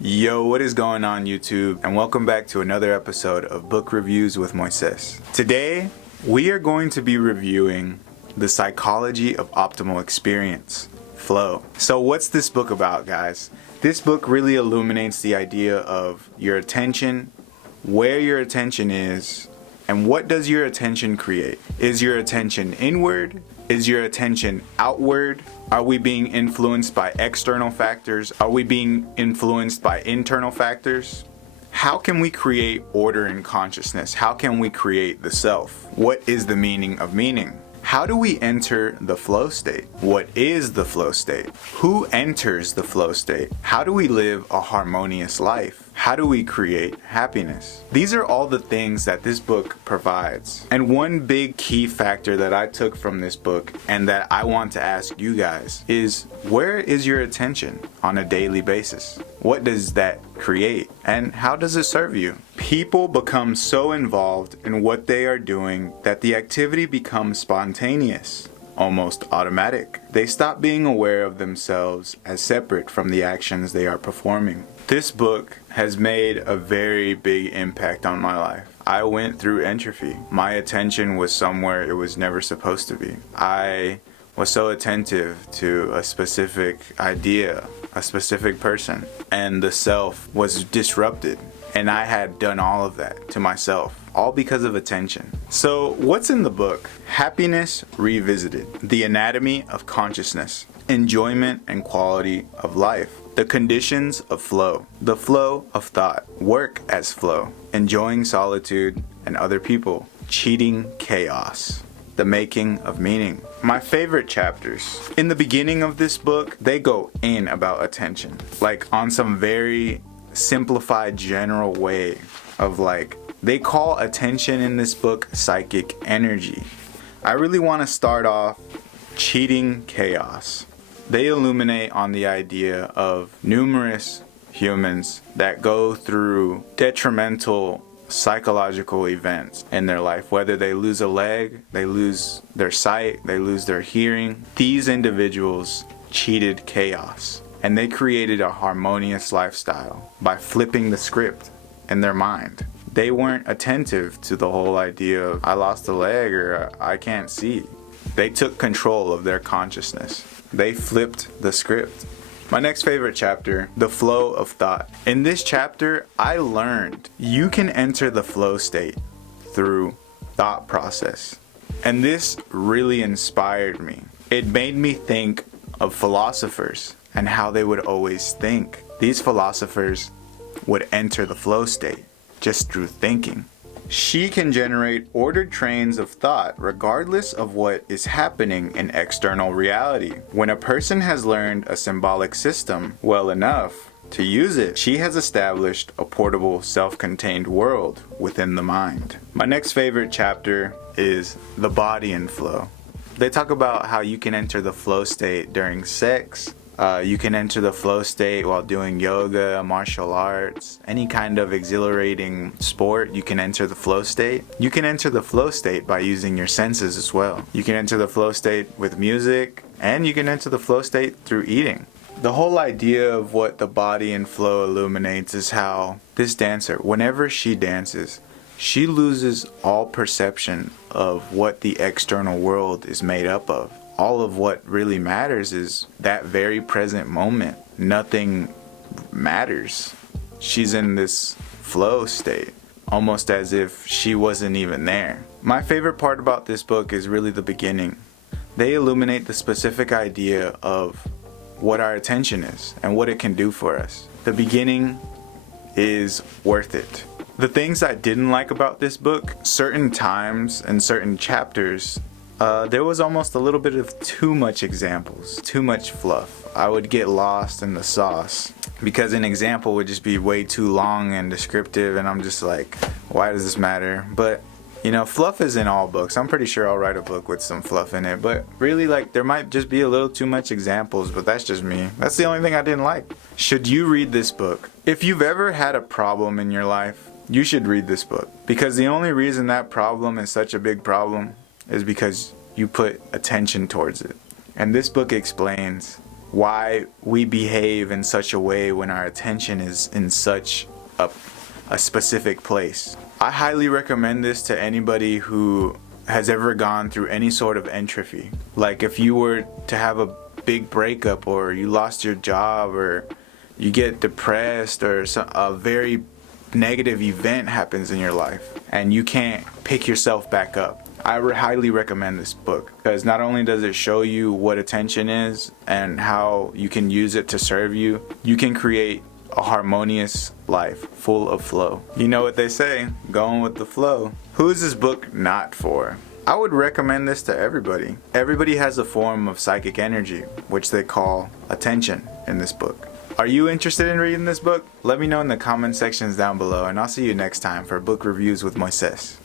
Yo, what is going on YouTube? And welcome back to another episode of Book Reviews with Moises. Today, we are going to be reviewing The Psychology of Optimal Experience, Flow. So what's this book about, guys? This book really illuminates the idea of your attention, where your attention is, and what does your attention create? Is your attention inward? Is your attention outward? Are we being influenced by external factors? Are we being influenced by internal factors? How can we create order in consciousness? How can we create the self? What is the meaning of meaning? How do we enter the flow state? What is the flow state? Who enters the flow state? How do we live a harmonious life? How do we create happiness? These are all the things that this book provides. And one big key factor that I took from this book and that I want to ask you guys is, where is your attention on a daily basis? What does that create? And how does it serve you? People become so involved in what they are doing that the activity becomes spontaneous, almost automatic. They stop being aware of themselves as separate from the actions they are performing. This book has made a very big impact on my life. I went through entropy. My attention was somewhere it was never supposed to be. I was so attentive to a specific idea, a specific person, and the self was disrupted. And I had done all of that to myself, all because of attention. So what's in the book? Happiness Revisited, The Anatomy of Consciousness, Enjoyment and Quality of Life, The Conditions of Flow, The Flow of Thought, Work as Flow, Enjoying Solitude and Other People, Cheating Chaos, The Making of Meaning. My favorite chapters. In the beginning of this book, they go in about attention, like on some very simplified general way of they call attention in this book psychic energy. I really want to start off cheating chaos. They illuminate on the idea of numerous humans that go through detrimental psychological events in their life, whether they lose a leg, they lose their sight, they lose their hearing. These individuals cheated chaos. And they created a harmonious lifestyle by flipping the script in their mind. They weren't attentive to the whole idea of, I lost a leg or I can't see. They took control of their consciousness. They flipped the script. My next favorite chapter, The Flow of Thought. In this chapter, I learned you can enter the flow state through thought process. And this really inspired me. It made me think of philosophers and how they would always think. These philosophers would enter the flow state just through thinking. She can generate ordered trains of thought regardless of what is happening in external reality. When a person has learned a symbolic system well enough to use it, she has established a portable, self-contained world within the mind. My next favorite chapter is The Body in Flow. They talk about how you can enter the flow state during sex. You can enter the flow state while doing yoga, martial arts, any kind of exhilarating sport. You can enter the flow state. You can enter the flow state by using your senses as well. You can enter the flow state with music, and you can enter the flow state through eating. The whole idea of what The Body in Flow illuminates is how this dancer, whenever she dances, she loses all perception of what the external world is made up of. All of what really matters is that very present moment. Nothing matters. She's in this flow state, almost as if she wasn't even there. My favorite part about this book is really the beginning. They illuminate the specific idea of what our attention is and what it can do for us. The beginning is worth it. The things I didn't like about this book, certain times and certain chapters, there was almost a little bit of too much examples, too much fluff. I would get lost in the sauce because an example would just be way too long and descriptive, and I'm just like, why does this matter? But fluff is in all books. I'm pretty sure I'll write a book with some fluff in it, but really, there might just be a little too much examples, but that's just me. That's the only thing I didn't like. Should you read this book? If you've ever had a problem in your life, you should read this book, because the only reason that problem is such a big problem is because you put attention towards it. And this book explains why we behave in such a way when our attention is in such a specific place. I highly recommend this to anybody who has ever gone through any sort of entropy. Like if you were to have a big breakup, or you lost your job, or you get depressed, or a very negative event happens in your life and you can't pick yourself back up. I highly recommend this book because not only does it show you what attention is and how you can use it to serve you, you can create a harmonious life full of flow. You know what they say, going with the flow. Who is this book not for? I would recommend this to everybody. Everybody has a form of psychic energy, which they call attention in this book. Are you interested in reading this book? Let me know in the comment sections down below, and I'll see you next time for Book Reviews with Moises.